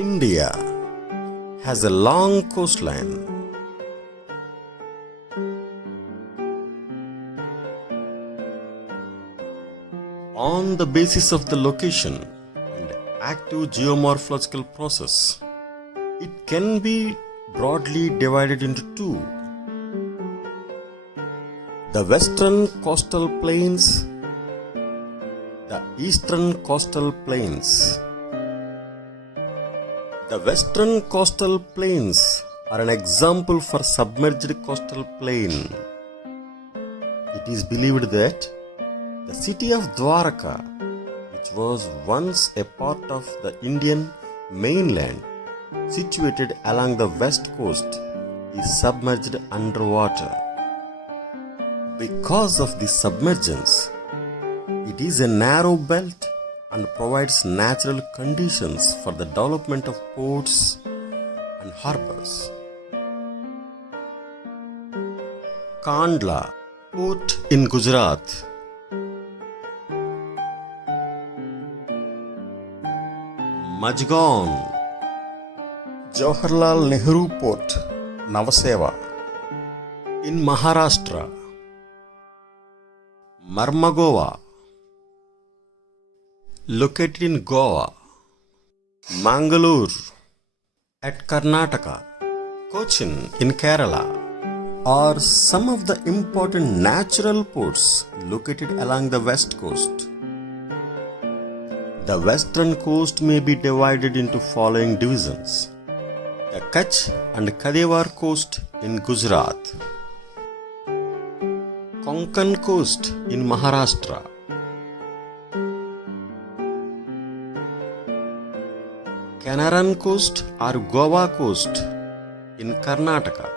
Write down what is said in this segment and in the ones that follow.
India has a long coastline. On the basis of the location and active geomorphological process, it can be broadly divided into two: the western coastal plains, the eastern coastal plains. The western coastal plains are an example for submerged coastal plain. It is believed that the city of Dwarka, which was once a part of the Indian mainland, situated along the west coast, is submerged underwater. Because of this submergence, it is a narrow belt and provides natural conditions for the development of ports and harbors. Kandla Port in Gujarat. Majgaon Jawaharlal Nehru Port, Navaseva in Maharashtra. Marmagova, located in Goa. Mangalore at Karnataka. Cochin in Kerala are some of the important natural ports located along the west coast. The western coast may be divided into following divisions: the Kutch and Kathiawar coast in Gujarat, Konkan coast in Maharashtra, Kanaran coast or Goa coast in Karnataka,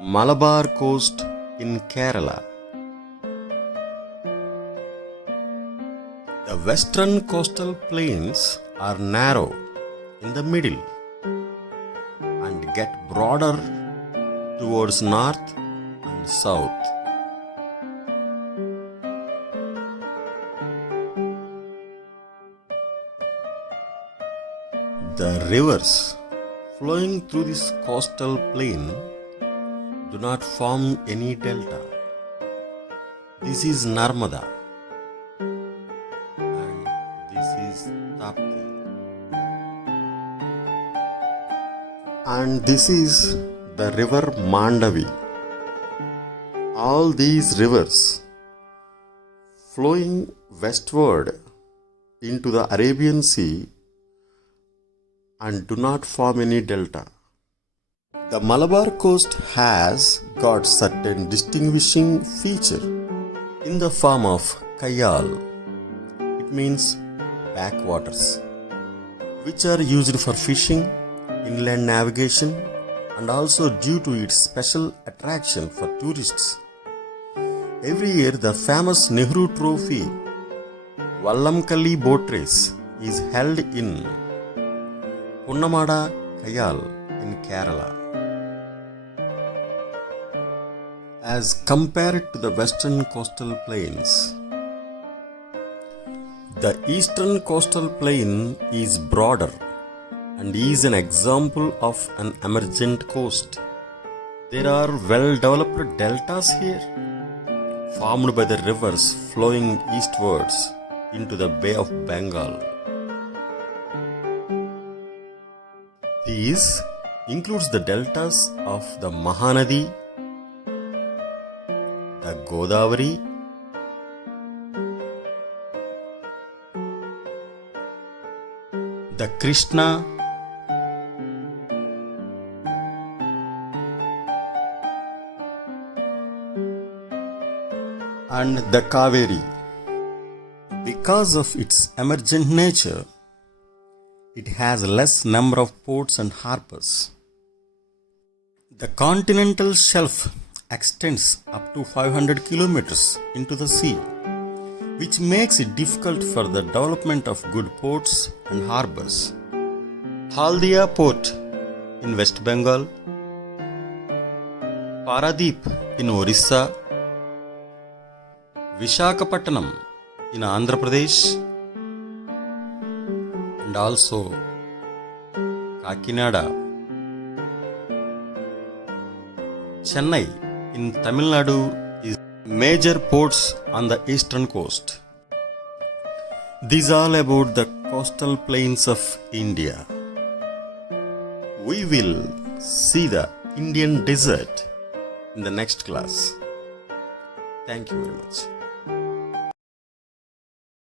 Malabar coast in Kerala. The western coastal plains are narrow in the middle and get broader towards north and south. The rivers flowing through this coastal plain do not form any delta. This is Narmada and this is Tapti, and this is the river Mandavi. All these rivers flowing westward into the Arabian Sea and do not form any delta. The Malabar coast has got certain distinguishing feature in the form of Kayal. It means backwaters, which are used for fishing, inland navigation, and also due to its special attraction for tourists. Every year the famous Nehru Trophy Vallamkalli boat race is held in Punnamada Kayal in Kerala. As compared to the western coastal plains, the eastern coastal plain is broader and is an example of an emergent coast. There are well-developed deltas here, formed by the rivers flowing eastwards into the Bay of Bengal. These includes the deltas of the Mahanadi, the Godavari, the Krishna, and the Kaveri. Because of its emergent nature, it has less number of ports and harbors. The continental shelf extends up to 500 kilometers into the sea, which makes it difficult for the development of good ports and harbors. Haldia Port in West Bengal, Paradeep in Orissa, Visakhapatnam in Andhra Pradesh, and also Kakinada, Chennai in Tamil Nadu is major ports on the eastern coast. These all about the coastal plains of India. We will see the Indian desert in the next class. Thank you very much.